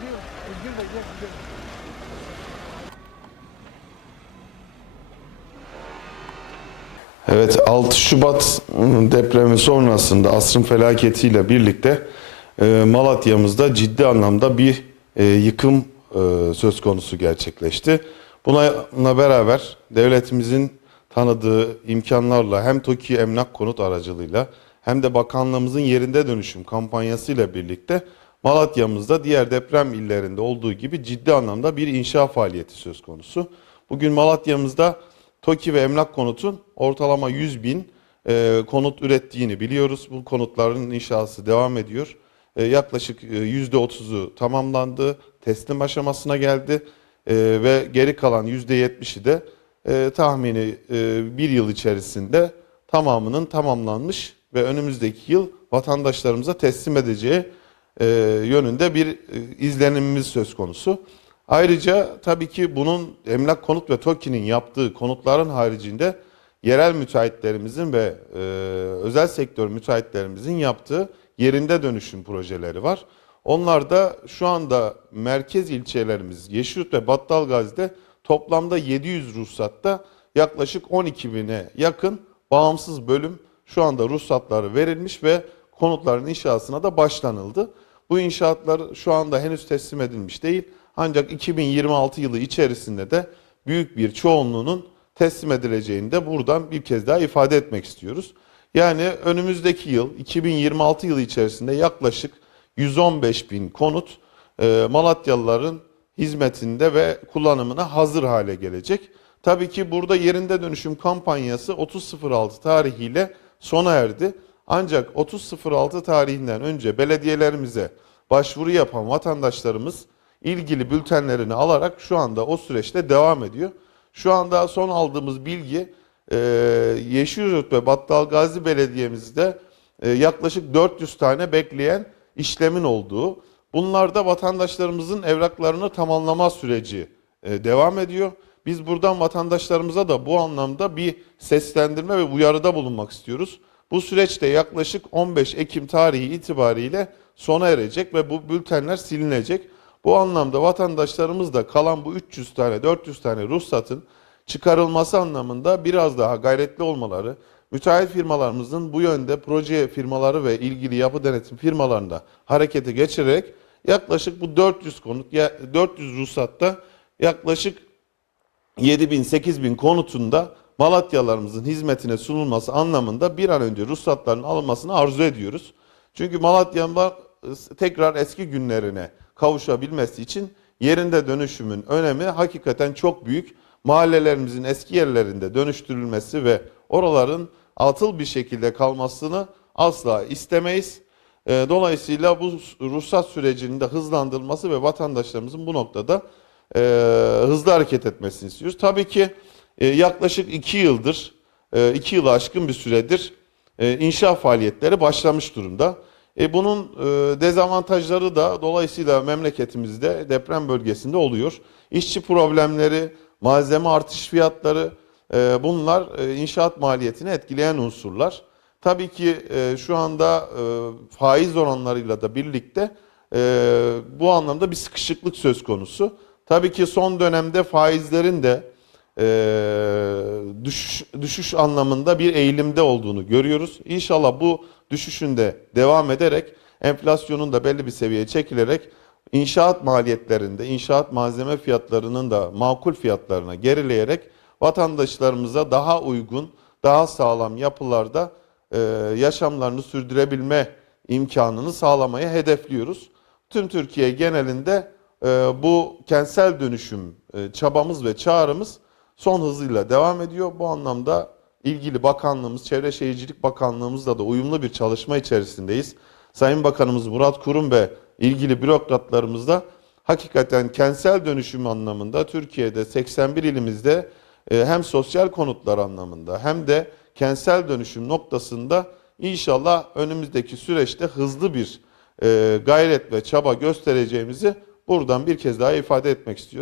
Gidiyor. Özgür Bey gel gidiyor. Evet 6 Şubat depremi sonrasında asrın felaketiyle birlikte e, Malatya'mızda ciddi anlamda bir e, yıkım e, söz konusu gerçekleşti. Buna beraber devletimizin tanıdığı imkanlarla hem TOKİ Emlak Konut aracılığıyla hem de bakanlığımızın yerinde dönüşüm kampanyasıyla birlikte Malatya'mızda diğer deprem illerinde olduğu gibi ciddi anlamda bir inşa faaliyeti söz konusu. Bugün Malatya'mızda TOKİ ve Emlak Konut'un ortalama 100 bin e, konut ürettiğini biliyoruz. Bu konutların inşası devam ediyor. E, yaklaşık e, %30'u tamamlandı, teslim aşamasına geldi E, ve geri kalan %70'i de e, tahmini e, bir yıl içerisinde tamamının tamamlanmış ve önümüzdeki yıl vatandaşlarımıza teslim edeceği e, yönünde bir e, izlenimimiz söz konusu. Ayrıca tabii ki bunun Emlak Konut ve TOKİ'nin yaptığı konutların haricinde yerel müteahhitlerimizin ve e, özel sektör müteahhitlerimizin yaptığı yerinde dönüşüm projeleri var. Onlar da şu anda merkez ilçelerimiz Yeşilyurt ve Battalgazi'de toplamda 700 ruhsatta yaklaşık 12 bine yakın bağımsız bölüm şu anda ruhsatları verilmiş ve konutların inşasına da başlanıldı. Bu inşaatlar şu anda henüz teslim edilmiş değil. Ancak 2026 yılı içerisinde de büyük bir çoğunluğunun teslim edileceğini de buradan bir kez daha ifade etmek istiyoruz. Yani önümüzdeki yıl 2026 yılı içerisinde yaklaşık 115 bin konut e, Malatyalıların hizmetinde ve kullanımına hazır hale gelecek. Tabii ki burada yerinde dönüşüm kampanyası 30.06 tarihiyle sona erdi. Ancak 30.06 tarihinden önce belediyelerimize başvuru yapan vatandaşlarımız ilgili bültenlerini alarak şu anda o süreçte devam ediyor. Şu anda son aldığımız bilgi e, Yeşilyurt ve Battalgazi Belediye'mizde e, yaklaşık 400 tane bekleyen işlemin olduğu. Bunlarda vatandaşlarımızın evraklarını tamamlama süreci e, devam ediyor. Biz buradan vatandaşlarımıza da bu anlamda bir seslendirme ve uyarıda bulunmak istiyoruz. Bu süreçte yaklaşık 15 Ekim tarihi itibariyle sona erecek ve bu bültenler silinecek. Bu anlamda vatandaşlarımız da kalan bu 300 tane 400 tane ruhsatın çıkarılması anlamında biraz daha gayretli olmaları, müteahhit firmalarımızın bu yönde proje firmaları ve ilgili yapı denetim firmalarında harekete geçirerek yaklaşık bu 400 konut, ya 400 ruhsatta yaklaşık 7 bin 8 bin konutunda Malatyalarımızın hizmetine sunulması anlamında bir an önce ruhsatların alınmasını arzu ediyoruz. Çünkü Malatyalılar e, tekrar eski günlerine kavuşabilmesi için yerinde dönüşümün önemi hakikaten çok büyük. Mahallelerimizin eski yerlerinde dönüştürülmesi ve oraların atıl bir şekilde kalmasını asla istemeyiz. E, Dolayısıyla bu ruhsat sürecinin de hızlandırılması ve vatandaşlarımızın bu noktada e, hızlı hareket etmesini istiyoruz. Tabii ki e, yaklaşık iki yıldır, e, iki yılı aşkın bir süredir e, inşa faaliyetleri başlamış durumda. E, bunun e, dezavantajları da dolayısıyla memleketimizde deprem bölgesinde oluyor. İşçi problemleri, malzeme artış fiyatları e, bunlar e, inşaat maliyetini etkileyen unsurlar. Tabii ki e, şu anda e, faiz oranlarıyla da birlikte e, bu anlamda bir sıkışıklık söz konusu. Tabii ki son dönemde faizlerin de e, düşüş, düşüş anlamında bir eğilimde olduğunu görüyoruz. İnşallah bu düşüşün de devam ederek enflasyonun da belli bir seviyeye çekilerek inşaat maliyetlerinde, inşaat malzeme fiyatlarının da makul fiyatlarına gerileyerek vatandaşlarımıza daha uygun, daha sağlam yapılarda e, yaşamlarını sürdürebilme imkanını sağlamayı hedefliyoruz. Tüm Türkiye genelinde e, bu kentsel dönüşüm e, çabamız ve çağrımız son hızıyla devam ediyor. Bu anlamda ilgili bakanlığımız, Çevre Şehircilik Bakanlığımızla da uyumlu bir çalışma içerisindeyiz. Sayın Bakanımız Murat Kurum ve ilgili bürokratlarımız da hakikaten kentsel dönüşüm anlamında Türkiye'de 81 ilimizde e, hem sosyal konutlar anlamında hem de kentsel dönüşüm noktasında inşallah önümüzdeki süreçte hızlı bir e, gayret ve çaba göstereceğimizi buradan bir kez daha ifade etmek istiyorum.